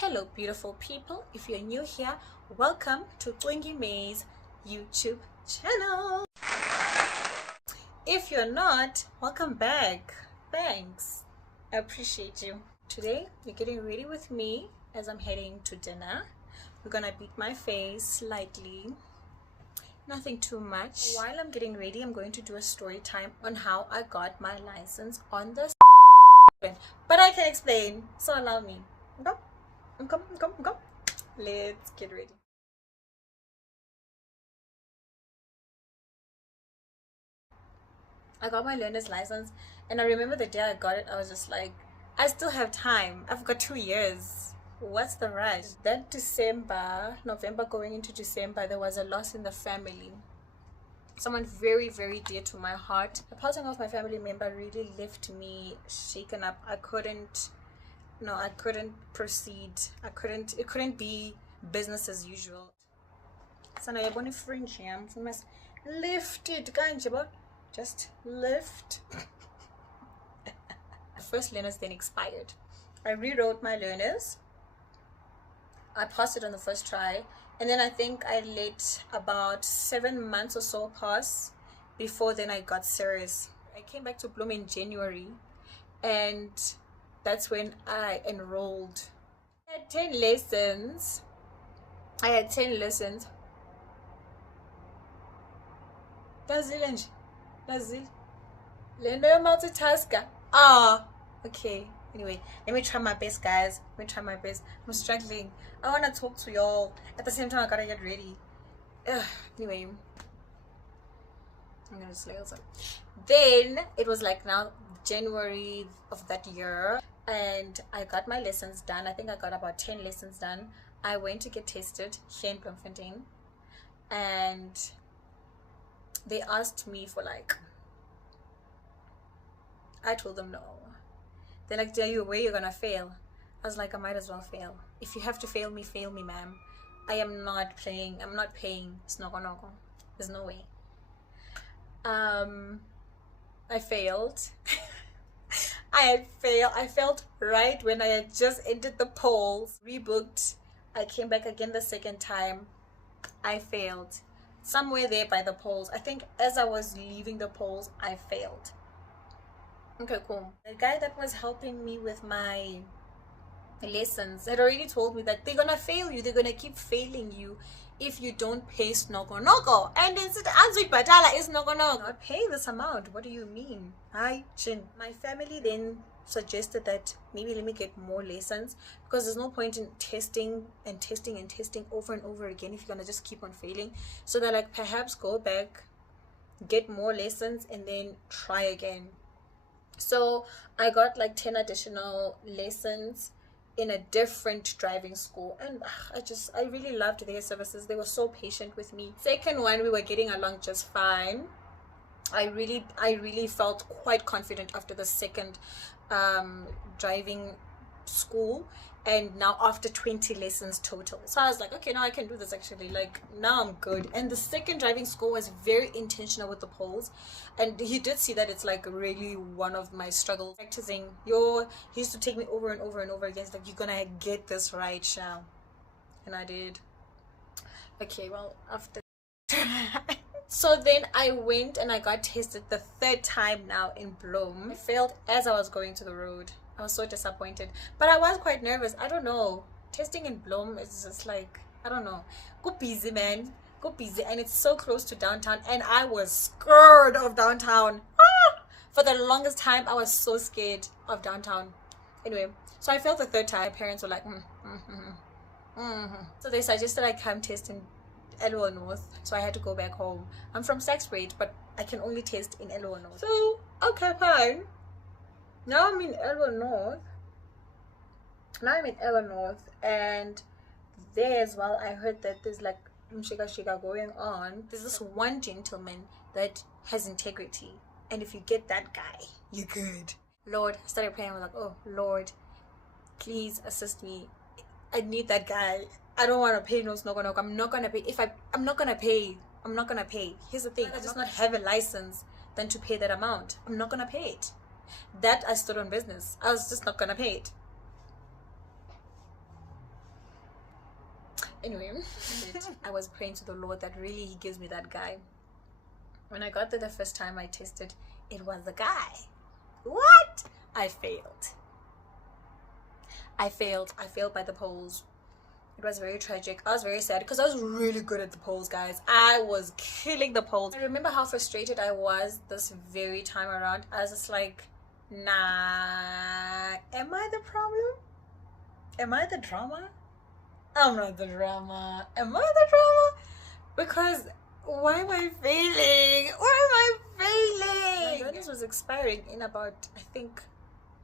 Hello beautiful people, if you're new here, welcome to Twingy May's YouTube channel. If you're not, welcome back. Thanks, I appreciate you. Today you're getting ready with me as I'm heading to dinner. We're gonna beat my face slightly, nothing too much. While I'm getting ready, I'm going to do a story time on how I got my license on the but I can explain, so allow me. Come. Let's get ready. I got my learner's license, and I remember the day I got it, I was just like, I still have time. I've got 2 years. What's the rush? That November going into December, there was a loss in the family. Someone very, very dear to my heart. The passing of my family member really left me shaken up. I couldn't proceed. It couldn't be business as usual. So now you're French, we must lift it, just lift. The first learners then expired. I rewrote my learners. I passed it on the first try, and then I think I let about 7 months or so pass before then I got serious. I came back to Bloem in January, and that's when I enrolled. I had 10 lessons. Multitasker. Okay. Anyway, let me try my best, guys. Let me try my best. I'm struggling. I want to talk to y'all. At the same time, I gotta get ready. Anyway, I'm gonna slay also. Then it was like now January of that year, and I got my lessons done. I think I got about 10 lessons done. I went to get tested here in Bloemfontein, and they asked me for I told them no. They're like, are you aware you're gonna fail? I was like, I might as well fail. If you have to fail me, ma'am. I am not playing. I'm not paying. It's not gonna go. There's no way. I failed. I failed right when I had just entered the polls. Rebooked. I came back again the second time. I failed. Somewhere there by the polls. I think as I was leaving the polls, I failed. Okay, cool. The guy that was helping me with my lessons had already told me that they're gonna fail you. They're gonna keep failing you if you don't pay snoko. And instead, Batala is not pay this amount. What do you mean? Hi, Chin. My family then suggested that maybe let me get more lessons, because there's no point in testing over and over again if you're gonna just keep on failing. So they're like, perhaps go back, get more lessons, and then try again. So I got 10 additional lessons in a different driving school, and I really loved their services. They were so patient with me. Second one, we were getting along just fine. I really felt quite confident after the second driving school, and now after 20 lessons total, so I was like, okay, now I can do this actually. Now I'm good. And the second driving school was very intentional with the polls, and he did see that it's really one of my struggles practicing. He used to take me over and over and over again. It's like, you're gonna get this right, Shao. And I did. Okay, well, after so then I went and I got tested the third time now in Bloem. I failed as I was going to the road. I was so disappointed, but I was quite nervous. I don't know, testing in Bloem is just I don't know. Go busy, man. Go busy. And it's so close to downtown, and I was scared of downtown. For the longest time, I was so scared of downtown. Anyway, so I failed the third time. My parents were like, So they suggested I come test in LO North, so I had to go back home. I'm from Saxbraid, but I can only test in LO North. So, okay, fine. Now I'm in LO North. And there as well, I heard that there's shika going on. There's this one gentleman that has integrity, and if you get that guy, you're good. Lord, I started praying. I was like, oh Lord, please assist me. I need that guy. I don't want to pay no snoko. I'm not gonna pay. I'm not gonna pay. Here's the thing, I just not have a license than to pay that amount. I'm not gonna pay it. That I stood on business. I was just not gonna pay it. Anyway, I was praying to the Lord that really He gives me that guy. When I got there the first time I tested, it was the guy. What? I failed. I failed by the polls. It was very tragic. I was very sad because I was really good at the polls, guys. I was killing the polls. I remember how frustrated I was this very time around. I was just like, nah, am I the problem? Am I the drama? I'm not the drama. Am I the drama? Because why am I failing? Why am I failing? My learners was expiring in about, I think,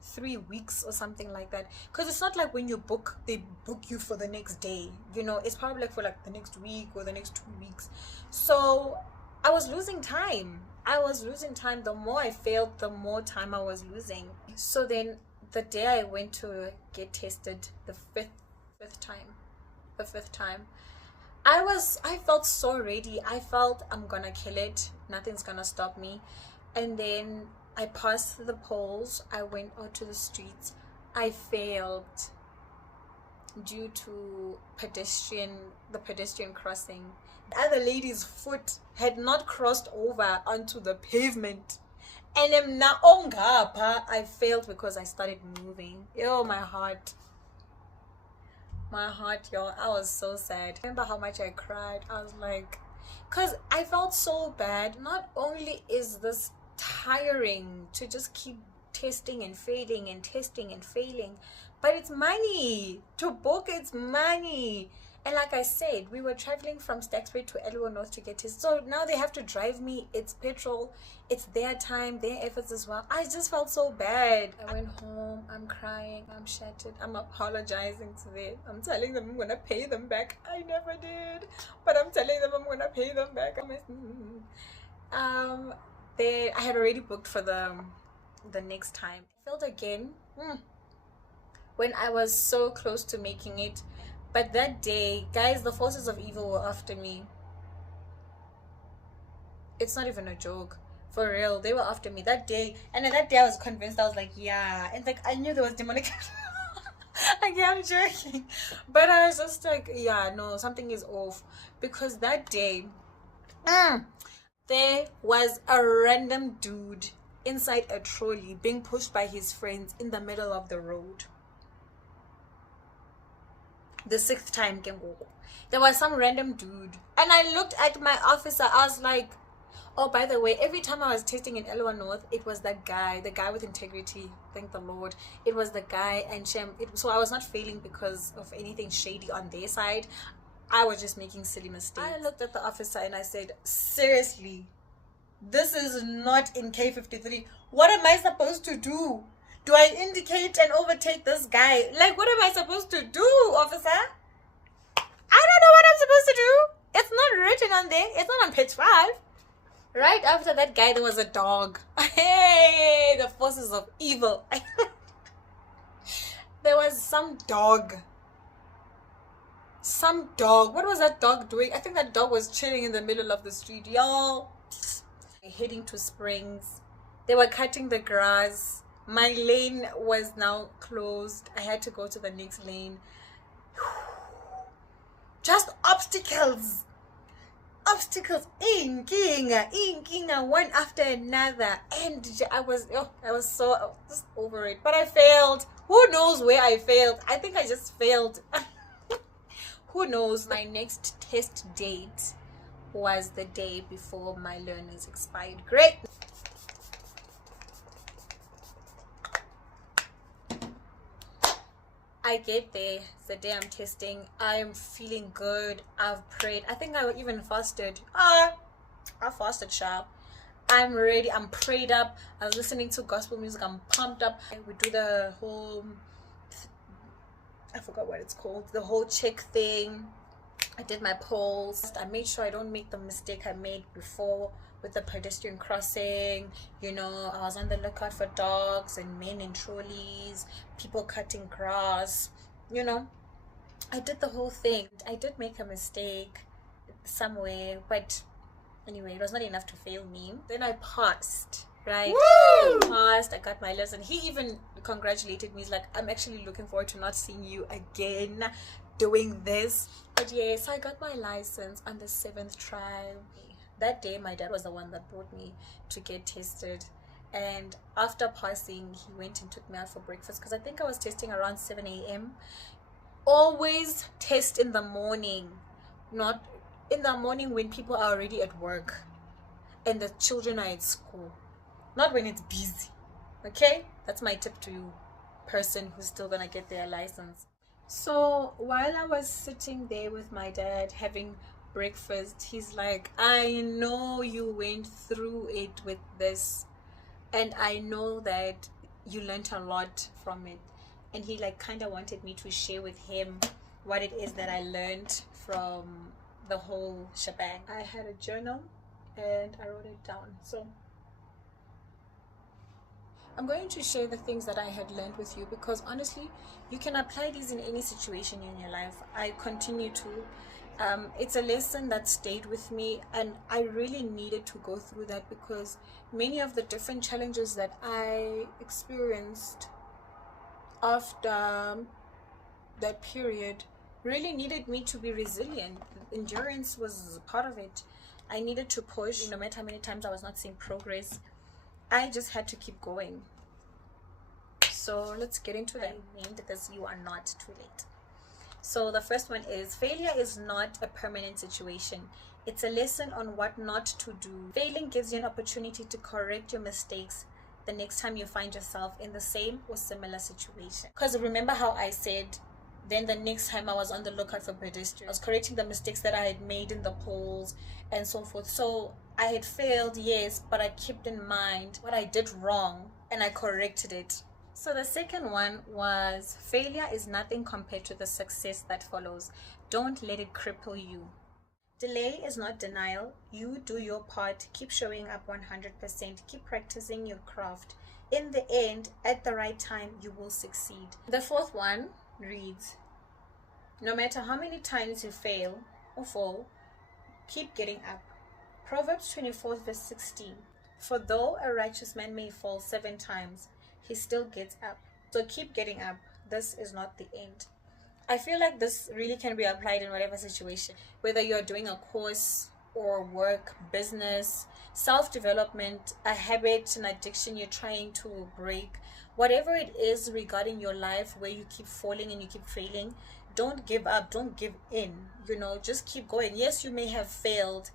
3 weeks or something like that. Because it's not like when you book, they book you for the next day. You know, it's probably like for like the next week or the next 2 weeks. So I was losing time. The more I failed, the more time I was losing. So then the day I went to get tested, the fifth time, I felt so ready. I felt I'm gonna kill it. Nothing's gonna stop me. And then I passed the polls. I went out to the streets. I failed due to the pedestrian crossing. The other lady's foot had not crossed over onto the pavement. And I failed because I started moving. Yo, my heart, y'all. I was so sad. Remember how much I cried? I was like, because I felt so bad. Not only is this tiring to just keep testing and failing and testing and failing, but it's money to book. It's money. And like I said, we were traveling from Stagsbury to Elwood North to get tested. So now they have to drive me. It's petrol. It's their time, their efforts as well. I just felt so bad. I went home. I'm crying. I'm shattered. I'm apologizing to them. I'm telling them I'm going to pay them back. I never did. But I'm telling them I'm going to pay them back. I had already booked for the next time. I failed again when I was so close to making it. But that day, guys, the forces of evil were after me. It's not even a joke. For real, they were after me that day. And that day I was convinced. I was like, yeah. And like, I knew there was demonic. Like, yeah, I'm joking. But I was just like, yeah, no, something is off. Because that day, there was a random dude inside a trolley being pushed by his friends in the middle of the road. The 6th time, there was some random dude. And I looked at my officer. I was like, oh, by the way, every time I was testing in Elwood North, it was that guy, the guy with integrity. Thank the Lord. It was the guy, and so I was not failing because of anything shady on their side. I was just making silly mistakes. I looked at the officer and I said, seriously, this is not in K53. What am I supposed to do? Do I indicate and overtake this guy? Like, what am I supposed to do, officer? I don't know what I'm supposed to do. It's not written on there. It's not on page 5. Right after that guy, there was a dog. Hey, the forces of evil. There was some dog. What was that dog doing? I think that dog was chilling in the middle of the street, y'all. Heading to Springs. They were cutting the grass. My lane was now closed. I had to go to the next lane. Just obstacles. Inking, one after another. And I was so just over it. But I failed. Who knows where I failed? I think I just failed. Who knows? My next test date was the day before my learners expired. Great. I get there, it's the day I'm testing. I'm feeling good. I've prayed. I think I even fasted. I fasted, child. I'm ready. I'm prayed up. I was listening to gospel music. I'm pumped up. We do the whole, I forgot what it's called, the whole check thing. I did my polls. I made sure I don't make the mistake I made before with the pedestrian crossing. You know, I was on the lookout for dogs and men in trolleys, people cutting grass. You know, I did the whole thing. I did make a mistake somewhere, but anyway, it was not enough to fail me. Then I passed, right? Woo! I passed. I got my lesson. He even congratulated me. He's like, I'm actually looking forward to not seeing you again. doing this. But yes, I got my license on the 7th try. That day my dad was the one that brought me to get tested, and after passing he went and took me out for breakfast because I think I was testing around 7 a.m. Always test in the morning, not in the morning when people are already at work and the children are at school, not when it's busy. Okay, that's my tip to you, person who's still gonna get their license. So while I was sitting there with my dad having breakfast, he's like, I know you went through it with this, and I know that you learned a lot from it. And he like kind of wanted me to share with him what it is that I learned from the whole shebang. I had a journal and I wrote it down. So I'm going to share the things that I had learned with you, because honestly, you can apply these in any situation in your life. I continue to. It's a lesson that stayed with me, and I really needed to go through that because many of the different challenges that I experienced after that period really needed me to be resilient. Endurance was part of it. I needed to push. No matter how many times I was not seeing progress, I just had to keep going. So let's get into them. I named this You Are Not Too Late. So the first one is, failure is not a permanent situation. It's a lesson on what not to do. Failing gives you an opportunity to correct your mistakes the next time you find yourself in the same or similar situation. Because remember how I said, then the next time I was on the lookout for pedestrians, I was correcting the mistakes that I had made in the polls and so forth. So I had failed, yes, but I kept in mind what I did wrong and I corrected it. So the second one was, failure is nothing compared to the success that follows. Don't let it cripple you. Delay is not denial. You do your part. Keep showing up 100%. Keep practicing your craft. In the end, at the right time, you will succeed. The fourth one reads, no matter how many times you fail or fall, keep getting up. Proverbs 24 verse 16. For though a righteous man may fall 7 times, he still gets up. So keep getting up. This is not the end. I feel like this really can be applied in whatever situation, whether you're doing a course or work, business, self-development, a habit, an addiction you're trying to break, whatever it is regarding your life where you keep falling and you keep failing. Don't give up, don't give in, just keep going. Yes, you may have failed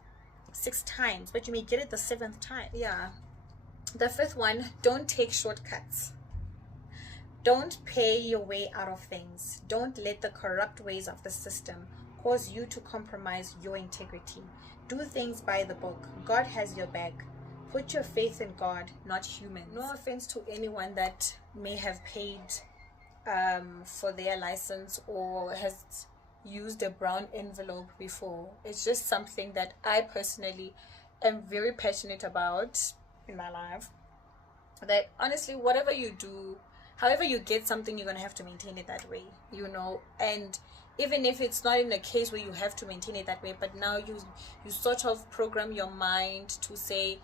6 times, but you may get it the 7th time. Yeah. The fifth one, don't take shortcuts. Don't pay your way out of things. Don't let the corrupt ways of the system cause you to compromise your integrity. Do things by the book. God has your back. Put your faith in God, not humans. No offense to anyone that may have paid for their license or has used a brown envelope before. It's just something that I personally am very passionate about in my life. That honestly, whatever you do, however you get something, you're going to have to maintain it that way, and even if it's not in a case where you have to maintain it that way, but now you sort of program your mind to say,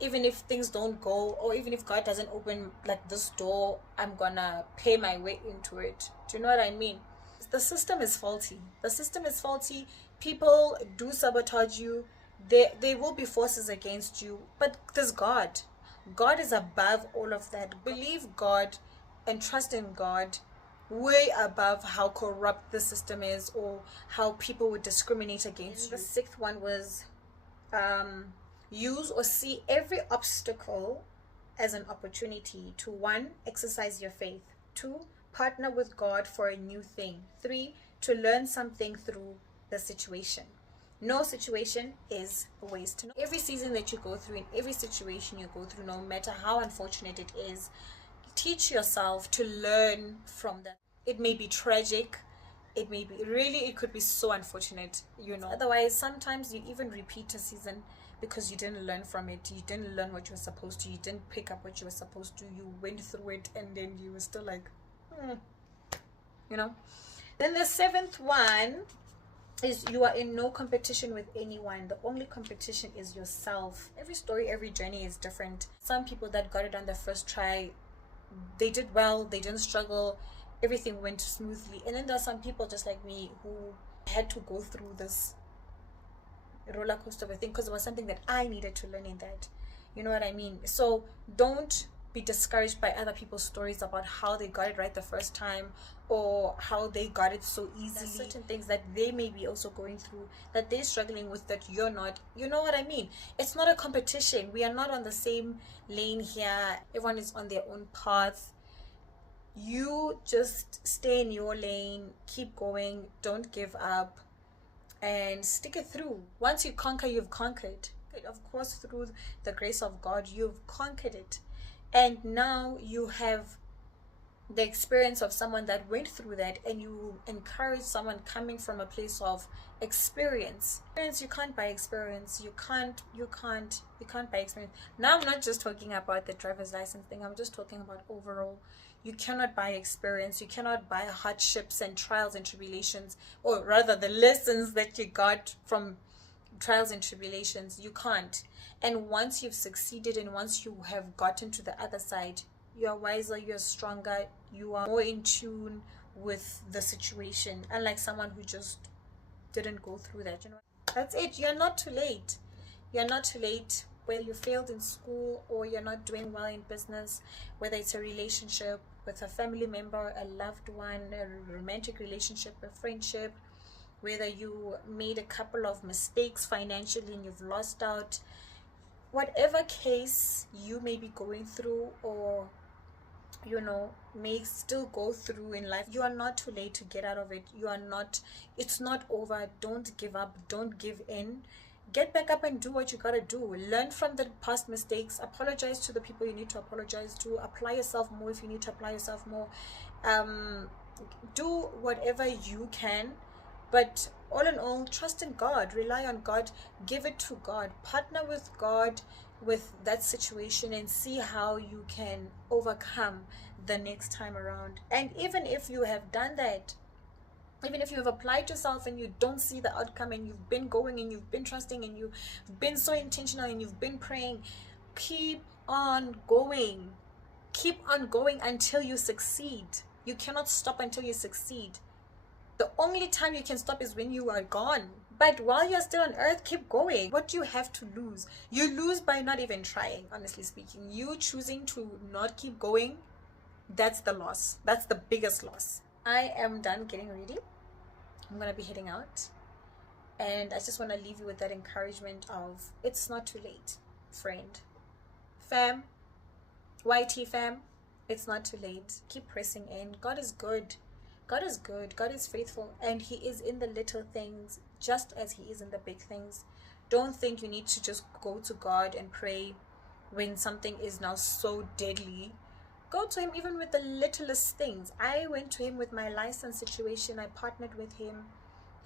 even if things don't go, or even if God doesn't open like this door, I'm gonna pay my way into it. Do you know what I mean? The system is faulty. People do sabotage you. There will be forces against you, but there's God. God is above all of that. Believe God and trust in God way above how corrupt the system is or how people would discriminate against you. The 6th one was use or see every obstacle as an opportunity to 1, exercise your faith, 2, partner with God for a new thing, 3, to learn something through the situation. No situation is a waste. Every season that you go through, in every situation you go through, no matter how unfortunate it is, teach yourself to learn from that. It may be tragic, it may be it could be so unfortunate, Otherwise, sometimes you even repeat a season because you didn't learn from it. You didn't learn what you were supposed to. You didn't pick up what you were supposed to. You went through it and then you were still like, Then the 7th one is, you are in no competition with anyone. The only competition is yourself. Every story, every journey is different. Some people that got it on the first try, they did well, they didn't struggle, everything went smoothly. And then there are some people just like me who had to go through this roller coaster of a thing because it was something that I needed to learn in that. You know what I mean? So don't be discouraged by other people's stories about how they got it right the first time or how they got it so easily. There's certain things that they may be also going through that they're struggling with that you're not. You know what I mean? It's not a competition. We are not on the same lane here. Everyone is on their own path. You just stay in your lane, keep going, don't give up, and stick it through. Once you conquer, you've conquered. Of course, through the grace of God, you've conquered it. And now you have the experience of someone that went through that, and you encourage someone coming from a place of experience. You can't buy experience. You can't buy experience. Now I'm not just talking about the driver's license thing. I'm just talking about overall. You cannot buy experience. You cannot buy hardships and trials and tribulations, or rather the lessons that you got from trials and tribulations. You can't. And once you've succeeded and once you have gotten to the other side, you're wiser, you're stronger, you are more in tune with the situation, unlike someone who just didn't go through that. You know, that's it. You're not too late. You're not too late. Whether you failed in school or you're not doing well in business, whether it's a relationship with a family member, a loved one, a romantic relationship, a friendship, whether you made a couple of mistakes financially and you've lost out, whatever case you may be going through or may still go through in life, you are not too late to get out of it. It's not over. Don't give up, don't give in. Get back up and do what you gotta do. Learn from the past mistakes. Apologize to the people you need to apologize to. Apply yourself more if you need to apply yourself more. Do whatever you can, but all in all, trust in God, rely on God, give it to God, partner with God with that situation and see how you can overcome the next time around. And even if you have done that, even if you have applied yourself and you don't see the outcome and you've been going and you've been trusting and you've been so intentional and you've been praying, keep on going. Keep on going until you succeed. You cannot stop until you succeed. The only time you can stop is when you are gone. But while you're still on earth, keep going. What do you have to lose? You lose by not even trying, honestly speaking. You choosing to not keep going, that's the loss. That's the biggest loss. I am done getting ready. I'm going to be heading out. And I just want to leave you with that encouragement of it's not too late, friend. Fam, YT fam, it's not too late. Keep pressing in. God is good. God is good. God is faithful. And He is in the little things just as He is in the big things. Don't think you need to just go to God and pray when something is now so deadly. Go to Him even with the littlest things. I went to Him with my license situation. I partnered with Him.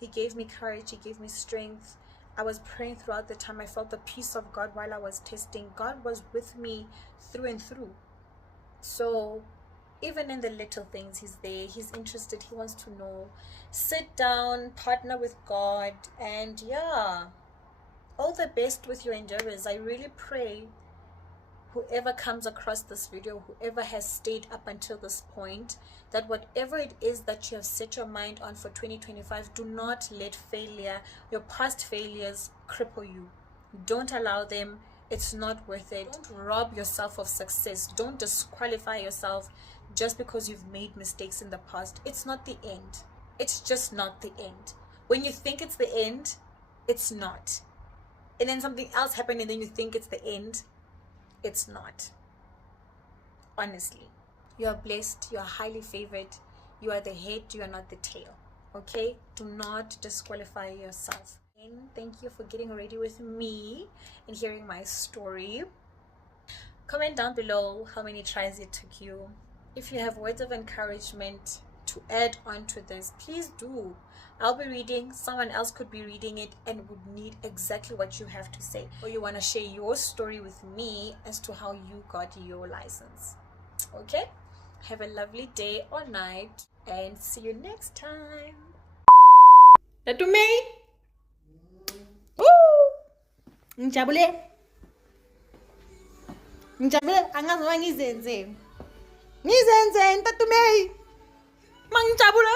He gave me courage. He gave me strength. I was praying throughout the time. I felt the peace of God while I was testing. God was with me through and through. So even in the little things, He's there. He's interested. He wants to know. Sit down, partner with God, and yeah, all the best with your endeavors. I really pray whoever comes across this video, whoever has stayed up until this point, that whatever it is that you have set your mind on for 2025, do not let failure, your past failures, cripple you. Don't allow them. It's not worth it. Don't rob yourself of success. Don't disqualify yourself just because you've made mistakes in the past. It's not the end. It's just not the end. When you think it's the end, it's not. And then something else happened and then you think it's the end. It's not. Honestly. You are blessed. You are highly favored. You are the head. You are not the tail. Okay? Do not disqualify yourself. And thank you for getting ready with me and hearing my story. Comment down below how many tries it took you. If you have words of encouragement to add on to this, please do. I'll be reading, someone else could be reading it and would need exactly what you have to say. Or you want to share your story with me as to how you got your license. Okay? Have a lovely day or night and see you next time. That me. Ngijabule. Ngijabule angazi ngizenze. Ngizenze Ntatume. Mangijabula